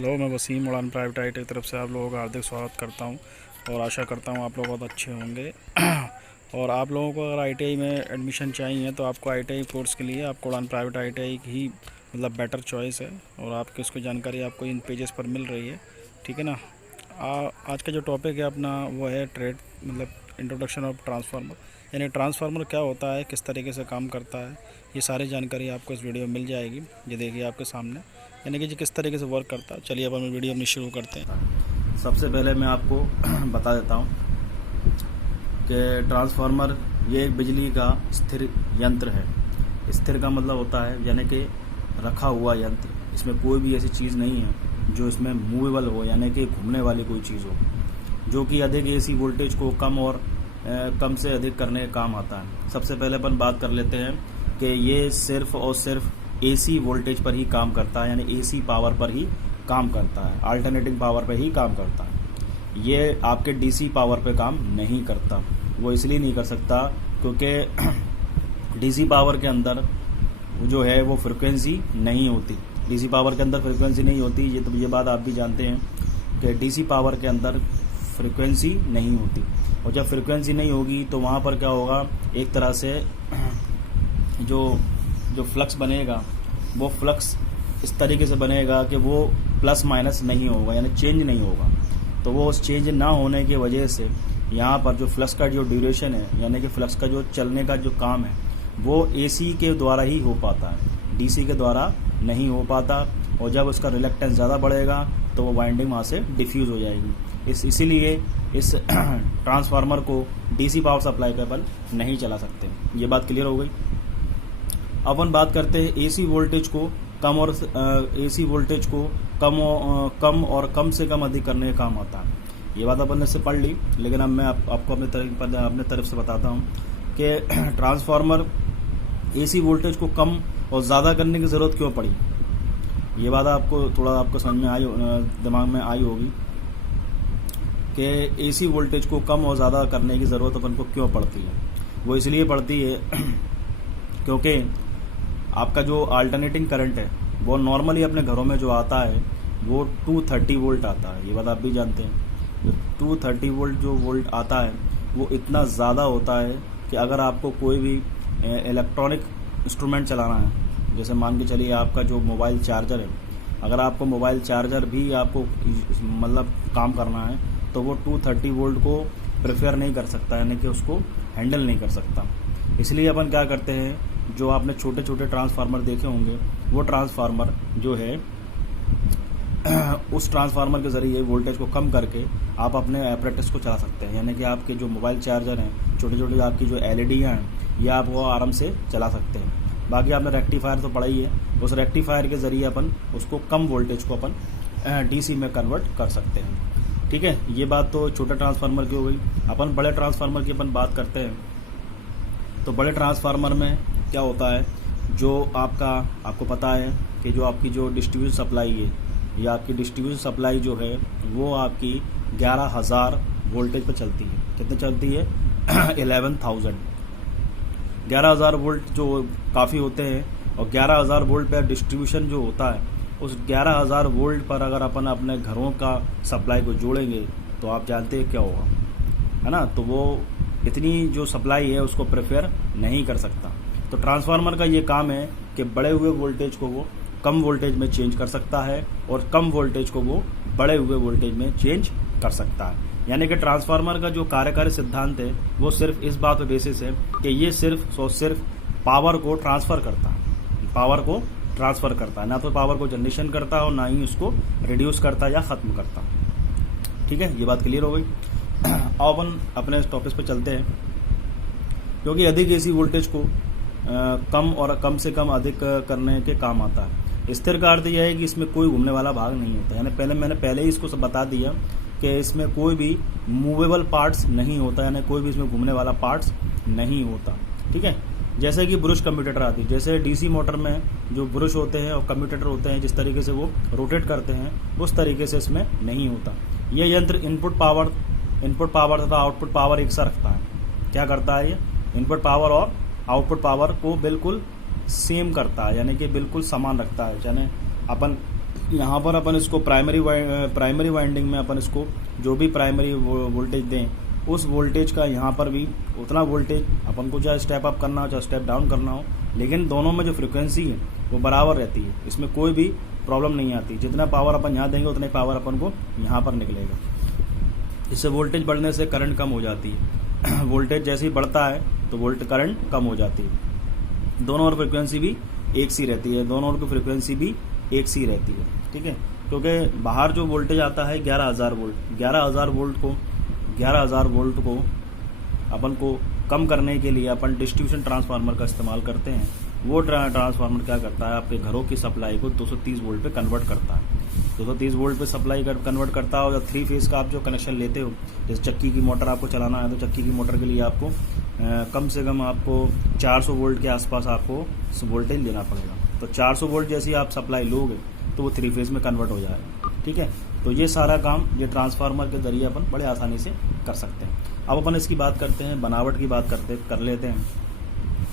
Hello, मैं वसीम उड़ान private आई की तरफ से आप लोगों का हार्दिक स्वागत करता हूं और आशा करता हूं आप लोग बहुत अच्छे होंगे। और आप लोगों को अगर आईटीआई में एडमिशन चाहिए तो आपको आईटीआई कोर्स के लिए आपको उड़ान प्राइवेट आईटीआई ही मतलब बेटर चॉइस है और आपकी उसकी जानकारी आपको इन पेजेस पर मिल रही है। ठीक है ना। आज का जो टॉपिक है अपना वो है ट्रेड मतलब इंट्रोडक्शन ऑफ ट्रांसफार्मर, यानी ट्रांसफार्मर क्या होता है, किस तरीके से काम करता है, ये सारी जानकारी आपको इस वीडियो में मिल जाएगी। ये देखिए आपके सामने, यानी कि किस तरीके से वर्क करता है। चलिए अपन वीडियो अपनी शुरू करते हैं। सबसे पहले मैं आपको बता देता हूँ कि ट्रांसफार्मर ये एक बिजली का स्थिर यंत्र है। स्थिर का मतलब होता है यानी कि रखा हुआ यंत्र। इसमें कोई भी ऐसी चीज़ नहीं है जो इसमें मूवेबल हो, यानी कि घूमने वाली कोई चीज़ हो, जो कि अधिक एसी वोल्टेज को कम से अधिक करने का काम आता है। सबसे पहले अपन बात कर लेते हैं कि ये सिर्फ और सिर्फ एसी वोल्टेज पर ही काम करता है, यानी एसी पावर पर ही काम करता है, अल्टरनेटिंग पावर पर ही काम करता है। ये आपके डीसी पावर पे काम नहीं करता। वो इसलिए नहीं कर सकता क्योंकि डीसी पावर के अंदर जो है वो फ्रिक्वेंसी नहीं होती। डीसी पावर के अंदर फ्रिक्वेंसी नहीं होती, ये बात आप भी जानते हैं कि डीसी पावर के अंदर फ्रिक्वेंसी नहीं होती। और जब फ्रिक्वेंसी नहीं होगी तो वहाँ पर क्या होगा, एक तरह से जो फ्लक्स बनेगा वो फ्लक्स इस तरीके से बनेगा कि वो प्लस माइनस नहीं होगा, यानी चेंज नहीं होगा। तो वो उस चेंज ना होने की वजह से यहाँ पर जो फ्लक्स का जो ड्यूरेशन है, यानी कि फ्लक्स का जो चलने का जो काम है, वो एसी के द्वारा ही हो पाता है, डीसी के द्वारा नहीं हो पाता। और जब उसका रिलेक्टेंस ज़्यादा बढ़ेगा तो वो वाइंडिंग वहाँ से डिफ्यूज़ हो जाएगी। इसीलिए इस ट्रांसफार्मर को डीसी पावर सप्लाई पर अपन नहीं चला सकते। ये बात क्लियर हो गई। अब अपन बात करते हैं एसी वोल्टेज को कम और कम से कम अधिक करने का काम आता है। ये बात अपन ने से पढ़ ली, लेकिन अब मैं आपको अपने तरफ से बताता हूँ कि ट्रांसफार्मर एसी वोल्टेज को कम और ज़्यादा करने की ज़रूरत क्यों पड़ी। ये बात आपको समझ में दिमाग में आई होगी कि एसी वोल्टेज को कम और ज़्यादा करने की ज़रूरत अपन को क्यों पड़ती है। वो इसलिए पड़ती है क्योंकि आपका जो अल्टरनेटिंग करंट है वो नॉर्मली अपने घरों में जो आता है वो 230 वोल्ट आता है। ये बात आप भी जानते हैं। 230 वोल्ट जो वोल्ट आता है वो इतना ज़्यादा होता है कि अगर आपको कोई भी इलेक्ट्रॉनिक इंस्ट्रूमेंट चलाना है, जैसे मान के चलिए आपका जो मोबाइल चार्जर है, अगर आपको मोबाइल चार्जर भी आपको मतलब काम करना है तो वो 230 वोल्ट को प्रेफर नहीं कर सकता, यानी कि उसको हैंडल नहीं कर सकता। इसलिए अपन क्या करते हैं, जो आपने छोटे छोटे ट्रांसफार्मर देखे होंगे, वो ट्रांसफार्मर जो है उस ट्रांसफार्मर के ज़रिए वोल्टेज को कम करके आप अपने एपरेटस को चला सकते हैं। यानी कि आपके जो मोबाइल चार्जर हैं, छोटे छोटे आपकी जो एलईडीयाँ हैं, ये आप वो आराम से चला सकते हैं। बाकी आपने रेक्टिफायर तो पढ़ा ही है, उस रेक्टिफायर के ज़रिए अपन उसको कम वोल्टेज को अपन डीसी में कन्वर्ट कर सकते हैं। ठीक है, ये बात तो छोटे ट्रांसफार्मर की हो गई। अपन बड़े ट्रांसफार्मर की अपन बात करते हैं तो बड़े ट्रांसफार्मर में क्या होता है, जो आपको पता है कि जो आपकी जो डिस्ट्रीब्यूशन सप्लाई है, या आपकी डिस्ट्रीब्यूशन सप्लाई जो है वो आपकी 11,000 वोल्टेज पर चलती है। कितने चलती है 11,000। 11,000 वोल्ट जो काफ़ी होते हैं, और 11,000 वोल्ट पर डिस्ट्रीब्यूशन जो होता है, उस 11,000 वोल्ट पर अगर अपन अपने घरों का सप्लाई को जोड़ेंगे तो आप जानते हैं क्या होगा, है ना। तो वो इतनी जो सप्लाई है उसको प्रेफर नहीं कर सकता। तो ट्रांसफार्मर का ये काम है कि बड़े हुए वोल्टेज को वो कम वोल्टेज में चेंज कर सकता है और कम वोल्टेज को वो बड़े हुए वोल्टेज में चेंज कर सकता है। यानी कि ट्रांसफार्मर का जो कार्यकारी सिद्धांत है वो सिर्फ इस बात पर बेसिस है कि ये सिर्फ पावर को ट्रांसफर करता है, ना तो पावर को जनरेशन करता है और ना ही उसको रिड्यूस करता या ख़त्म करता। ठीक है, ये बात क्लियर हो गई। अब अपन अपने टॉपिक पे चलते हैं, क्योंकि अधिक एसी वोल्टेज को कम से कम अधिक करने के काम आता है। स्थिर का अर्थ यह है कि इसमें कोई घूमने वाला भाग नहीं होता, यानी मैंने पहले ही इसको सब बता दिया कि इसमें कोई भी मूवेबल पार्ट्स नहीं होता, यानी कोई भी इसमें घूमने वाला पार्ट्स नहीं होता। ठीक है, जैसे कि ब्रश कम्यूटेटर आती है, जैसे डीसी मोटर में जो ब्रश होते हैं और कम्यूटेटर होते हैं, जिस तरीके से वो रोटेट करते हैं उस तरीके से इसमें नहीं होता। यह यंत्र इनपुट पावर तथा आउटपुट पावर एक सा रखता है। क्या करता है ये, इनपुट पावर और आउटपुट पावर को बिल्कुल सेम करता है, यानी कि बिल्कुल समान रखता है। यानी अपन यहाँ पर अपन इसको प्राइमरी वाइंडिंग में अपन इसको जो भी प्राइमरी वोल्टेज दें, उस वोल्टेज का यहाँ पर भी उतना वोल्टेज अपन को चाहे स्टेप अप करना हो चाहे स्टेप डाउन करना हो, लेकिन दोनों में जो फ्रिक्वेंसी है वो बराबर रहती है। इसमें कोई भी प्रॉब्लम नहीं आती। जितना पावर अपन यहाँ देंगे उतने पावर अपन को यहाँ पर निकलेगा। इससे वोल्टेज बढ़ने से करंट कम हो जाती है। वोल्टेज जैसे ही बढ़ता है तो करंट कम हो जाती है। दोनों और फ्रिक्वेंसी भी एक सी रहती है, दोनों और की फ्रिक्वेंसी भी एक सी रहती है, ठीक है। क्योंकि बाहर जो वोल्टेज आता है 11,000 वोल्ट, 11,000 वोल्ट को अपन को कम करने के लिए अपन डिस्ट्रीब्यूशन ट्रांसफार्मर का इस्तेमाल करते हैं। वो ट्रांसफार्मर क्या करता है, आपके घरों की सप्लाई को 230 वोल्ट पे कन्वर्ट करता है। 230 वोल्ट पे सप्लाई कन्वर्ट करता है। और 3 फेज का आप जो कनेक्शन लेते हो, जैसे चक्की की मोटर आपको चलाना है तो चक्की की मोटर के लिए आपको कम से कम आपको 400 वोल्ट के आसपास आपको वोल्टेज लेना पड़ेगा। तो 400 वोल्ट जैसी आप सप्लाई लोगे तो वो 3 फेज में कन्वर्ट हो जाएगा, ठीक है। तो ये सारा काम ये ट्रांसफार्मर के जरिए अपन बड़े आसानी से कर सकते हैं। अब अपन इसकी बात करते हैं, बनावट की बात कर लेते हैं।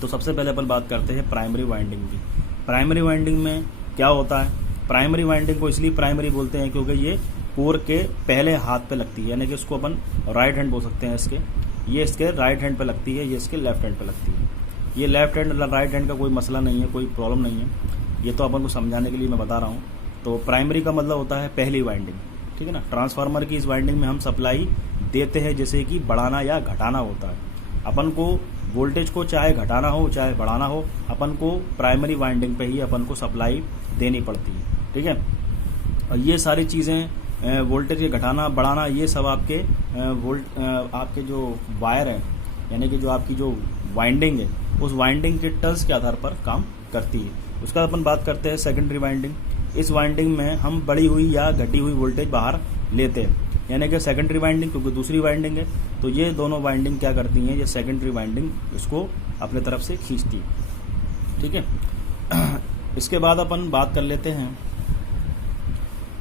तो सबसे पहले अपन बात करते हैं प्राइमरी वाइंडिंग की। प्राइमरी वाइंडिंग में क्या होता है, प्राइमरी वाइंडिंग को इसलिए प्राइमरी बोलते हैं क्योंकि ये कोर के पहले हाथ पे लगती है, यानी कि इसको अपन राइट हैंड बोल सकते हैं। ये इसके राइट हैंड पे लगती है, ये इसके लेफ्ट हैंड पे लगती है। ये लेफ्ट हैंड राइट हैंड का कोई मसला नहीं है, कोई प्रॉब्लम नहीं है, ये तो अपन को समझाने के लिए मैं बता रहा हूँ। तो प्राइमरी का मतलब होता है पहली वाइंडिंग, ठीक है ना। ट्रांसफार्मर की इस वाइंडिंग में हम सप्लाई देते हैं, जैसे कि बढ़ाना या घटाना होता है। अपन को वोल्टेज को चाहे घटाना हो चाहे बढ़ाना हो, अपन को प्राइमरी वाइंडिंग पे ही अपन को सप्लाई देनी पड़ती है, ठीक है। और ये सारी चीज़ें वोल्टेज के घटाना बढ़ाना, ये सब आपके आपके जो वायर है, यानी कि जो आपकी जो वाइंडिंग है, उस वाइंडिंग के टर्न्स के आधार पर काम करती है। उसका अपन बात करते हैं सेकेंडरी वाइंडिंग। इस वाइंडिंग में हम बढ़ी हुई या घटी हुई वोल्टेज बाहर लेते हैं, यानी कि सेकेंडरी वाइंडिंग, क्योंकि दूसरी वाइंडिंग है तो ये दोनों वाइंडिंग क्या करती हैं, ये सेकेंडरी वाइंडिंग इसको अपने तरफ से खींचती है, ठीक है। इसके बाद अपन बात कर लेते हैं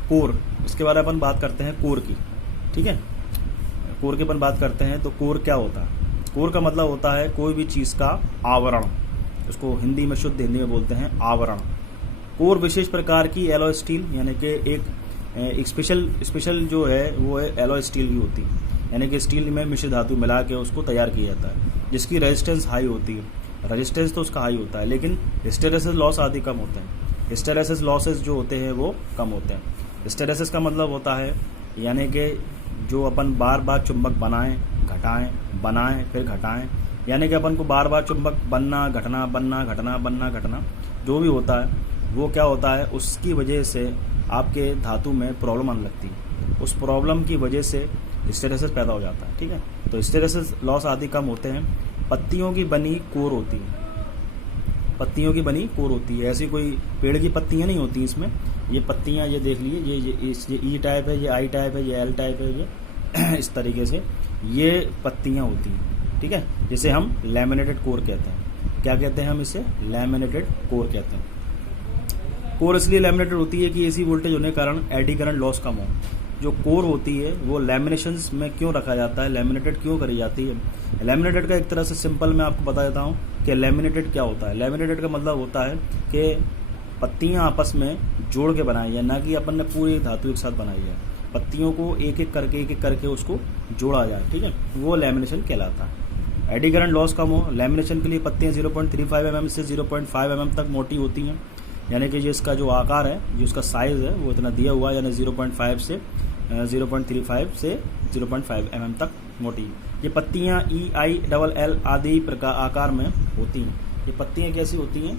कोर। इसके बाद अपन बात करते हैं कोर की, ठीक है। कोर की अपन बात करते हैं तो कोर क्या होता है। कोर का मतलब होता है कोई भी चीज़ का आवरण, उसको हिंदी में शुद्ध हिंदी में बोलते हैं आवरण। कोर विशेष प्रकार की एलॉय स्टील, यानी कि एक स्पेशल जो है वो है एलॉय स्टील की होती है, यानी कि स्टील में मिश्र धातु मिला के उसको तैयार किया जाता है, जिसकी रेजिस्टेंस हाई होती है। रेजिस्टेंस तो उसका हाई होता है, लेकिन हिस्टेरेसिस लॉस आदि कम होते हैं। हिस्टेरेसिस लॉसेस जो होते हैं वो कम होते हैं। हिस्टेरेसिस का मतलब होता है यानी कि जो अपन बार बार चुंबक बनाएं घटाएं, बनाएं फिर घटाएं, यानी कि अपन को बार बार चुंबक बनना घटना बनना घटना बनना घटना जो भी होता है वो क्या होता है, उसकी वजह से आपके धातु में प्रॉब्लम आने लगती है। उस प्रॉब्लम की वजह से हिस्टेरेसिस पैदा हो जाता है, ठीक है। तो हिस्टेरेसिस लॉस आदि कम होते हैं। पत्तियों की बनी कोर होती है, पत्तियों की बनी कोर होती है। ऐसी कोई पेड़ की पत्तियां नहीं होती इसमें। ये पत्तियां ये देख लीजिए, ये ई टाइप है, ये आई टाइप है, ये एल टाइप है, ये इस तरीके से ये पत्तियां होती हैं, ठीक है, जिसे हम लैमिनेटेड कोर कहते हैं। क्या कहते हैं हम इसे? लैमिनेटेड कोर कहते हैं। कोर इसलिए लैमिनेटेड होती है कि एसी वोल्टेज होने के कारण एडी करंट लॉस कम हो। जो कोर होती है वो लैमिनेशंस में क्यों रखा जाता है, लैमिनेटेड क्यों करी जाती है। लैमिनेटेड का एक तरह से सिंपल मैं आपको बता देता हूँ कि लैमिनेटेड क्या होता है। लैमिनेटेड का मतलब होता है कि पत्तियां आपस में जोड़ के बनाई है, ना कि अपन ने पूरी धातु एक साथ बनाई है। पत्तियों को एक एक करके उसको जोड़ा जाए, ठीक है, वो लैमिनेशन कहलाता है। एडी करंट लॉस कम हो, लैमिनेशन के लिए पत्तियां 0.35 mm से 0.5 mm तक मोटी होती हैं, यानी कि जिसका जो आकार है, जो उसका साइज है वो इतना दिया हुआ है, यानी 0.35 से 0.5 mm तक मोटी। ये पत्तियां EILL आदि प्रकार आकार में होती हैं। ये पत्तियां कैसी होती हैं?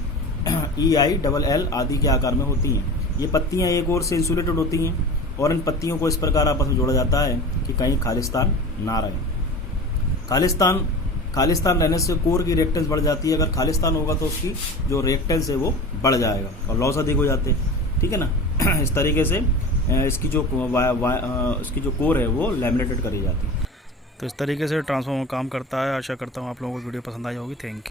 EILL आदि के आकार में होती हैं। ये पत्तियां एक ओर से इंसुलेटेड होती हैं और इन पत्तियों को इस प्रकार आपस में जोड़ा जाता है कि कहीं खालिस्तान ना रहे। खालिस्तान रहने से कोर की रिएक्टेंस बढ़ जाती है। अगर खालिस्तान होगा तो उसकी जो रिएक्टेंस है वो बढ़ जाएगा और लॉस अधिक हो जाते हैं, ठीक है ना। इस तरीके से इसकी जो कोर है वो लैमिनेटेड करी जाती है। तो इस तरीके से ट्रांसफार्मर काम करता है। आशा करता हूँ आप लोगों को वीडियो पसंद आई होगी। Thank you.